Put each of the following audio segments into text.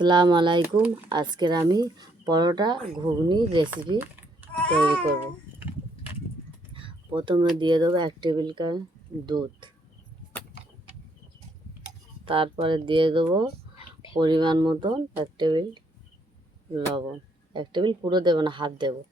আসসালামু আলাইকুম। আজকের আমি পরোটা ঘুগনি রেসিপি তৈরি করব। প্রথমে দিয়ে দেবো 1 টেবিল চামচ দুধ, তারপরে দিয়ে দেবো পরিমাণ মতন 1 টেবিল লবণ। 1 টেবিল পুরো দেবো না, হাফ দেবো।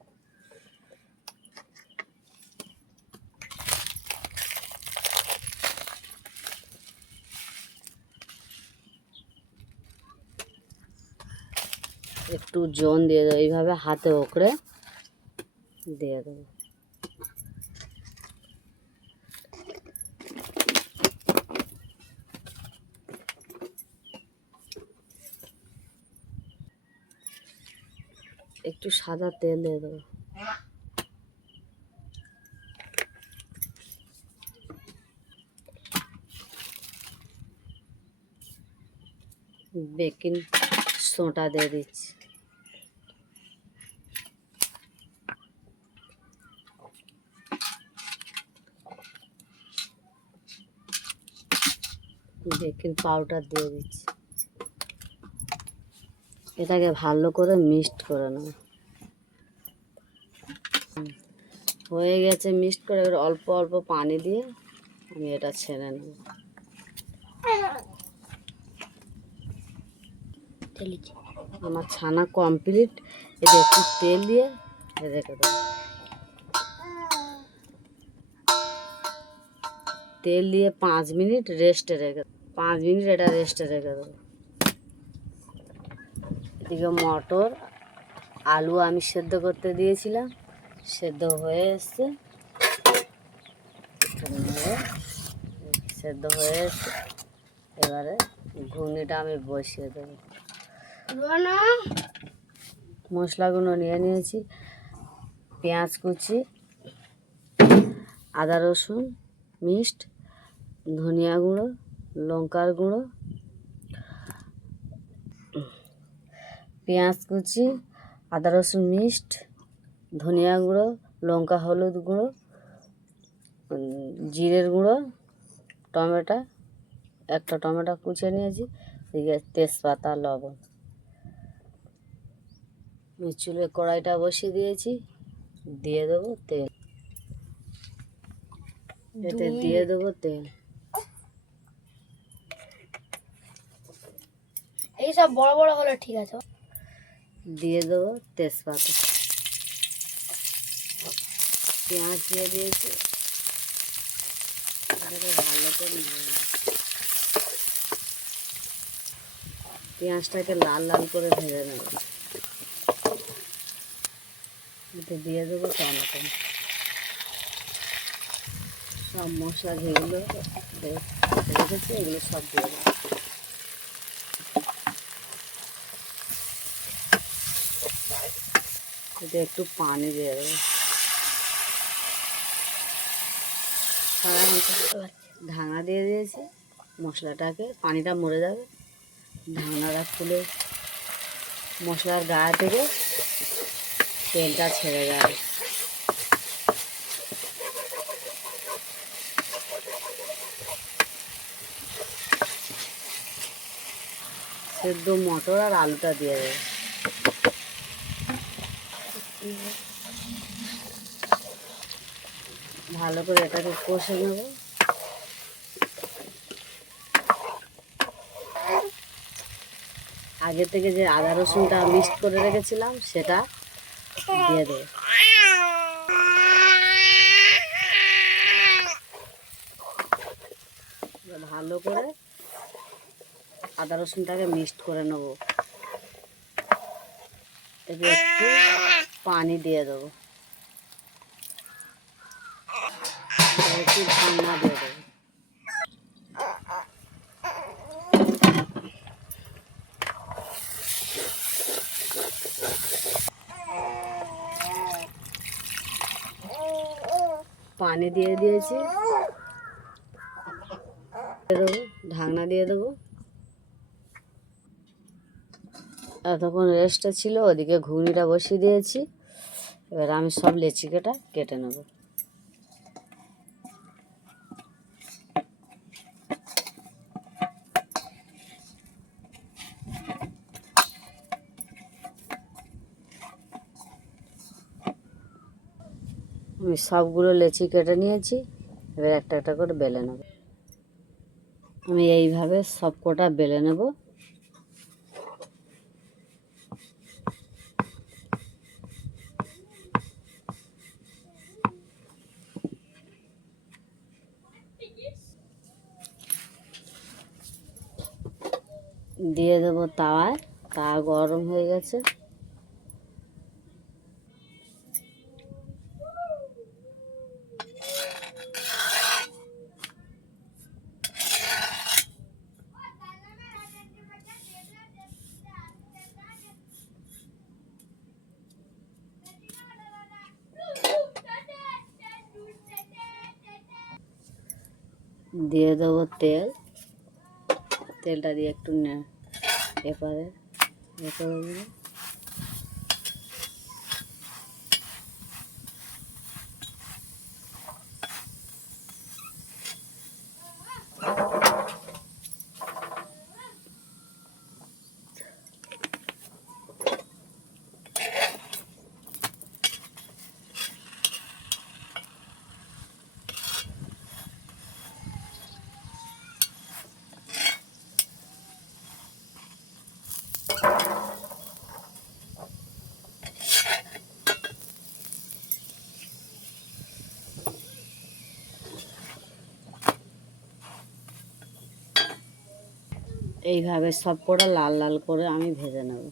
একটু জন দিয়ে দেবো, এইভাবে হাতে ওকড়ে দিয়ে দেবো। একটু সাদা তেল দিয়ে দেবো। বেকিং সোডা দিয়ে দিচ্ছি। বেকিং পাউডার দিয়ে দিচ্ছি। এটাকে ভালো করে মিক্সড করে নেব। হয়ে গেছে মিক্সড করে, এবার অল্প অল্প পানি দিয়ে আমি এটা ছেড়ে নেব। আমার ছানা কমপ্লিট। এটা একটু তেল দিয়ে রেখে দেবো। তেল দিয়ে 5 মিনিট রেস্টে রেখে 5 মিনিট এটা রেস্টে রেখে দেবো। এদিকে মটর আলু আমি সেদ্ধ করতে দিয়েছিলাম, সেদ্ধ হয়ে এসছে। সেদ্ধ হয়ে এসছে, এবারে ঘুগনিটা আমি বসিয়ে দেবো। মশলাগুলো নিয়ে নিয়েছি। পেঁয়াজ কুচি, আদা রসুন মিক্সড, ধনিয়া গুঁড়ো, লঙ্কার গুঁড়ো, পেঁয়াজ কুচি, আদা রসুন মিক্সড, ধনিয়া গুঁড়ো, লঙ্কা হলুদ গুঁড়ো, জিরের গুঁড়ো, টমেটো, একটা টমেটো কুচিয়ে নিয়েছি, এদিকে তেজপাতা, লবণ। চুলে কড়াইটা বসিয়ে দিয়েছি, দিয়ে দেবো তেল। এতে দিয়ে দেবো তেল। এইসব বড় বড় হলে ঠিক আছে। দিয়ে দেবো তেজপাতা, পেঁয়াজ দিয়ে দিয়েছি। ভালো করে পেঁয়াজটাকে লাল লাল করে ভেজে নেব। এতে দিয়ে দেবো টমেটো। সব মশলা যেগুলো রেখেছি এগুলো সব দিয়ে দেবো। এতে একটু পানি দিয়ে দেবো। ঢাকনা দিয়ে দিয়েছি। মশলাটাকে পানিটা মরে যাবে, ঢাকনাটা খুলে মশলার গায়ে থেকে তেলটা ছেড়ে যাবে। সেদ্ধ মটর আর আলুটা দিয়ে দেবে। ভালো করে এটাকে কষে নেব। আগে থেকে যে আদা রসুনটা মিক্সড করে রেখেছিলাম সেটা দিয়ে দেব। ভালো করে আদা রসুনটাকে মিক্সড করে নেব। এতে একটু পানি দিয়ে দেবো, একটু ঢাকনা দিয়ে দেবো। পানি দিয়ে দিয়েছি, দেবো ঢাকনা দিয়ে দেবো। এতক্ষণ রেস্টে ছিল, ওদিকে ঘুগনিটা বসিয়ে দিয়েছি। এবার আমি সব লেচিকেটা কেটে নেব। আমি সবগুলো লেচি কেটে নিয়েছি, এবার একটা একটা করে বেলে নেব। আমি এইভাবে সব কটা বেলে নেব। দিয়ে দেবো তাওয়ায়, তাওয়া গরম হয়ে গেছে। দিয়ে দেবো তেল, তেলটা দিয়ে একটু এপারে করে দেবো। এইভাবে সব কটা লাল লাল করে আমি ভেজে নেব।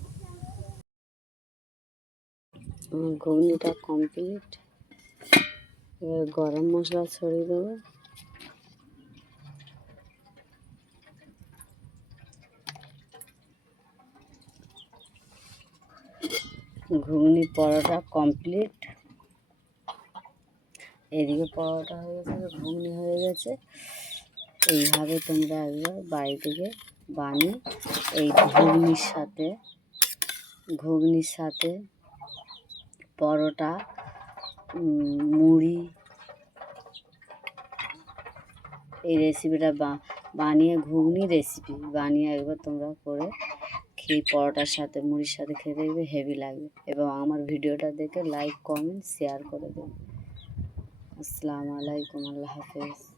ঘুগনিটা কমপ্লিট। এবার গরম মশলা ছড়িয়ে দেবো। ঘুগনি পরোটা কমপ্লিট। এদিকে পরোটা হয়ে গেছে, ঘুগনি হয়ে গেছে। এইভাবে তোমরা একবার বাড়ি থেকে বানিয়ে এই ঘুগনির সাথে পরোটা, মুড়ি, এই রেসিপিটা বানিয়ে, ঘুগনি রেসিপি বানিয়ে একবার তোমরা করে খেয়ে পরোটার সাথে মুড়ির সাথে খেতে দেখবে হেভি লাগবে। এবং আমার ভিডিওটা দেখে লাইক, কমেন্ট, শেয়ার করে দেবে। আসসালামু আলাইকুম, আল্লাহ হাফেজ।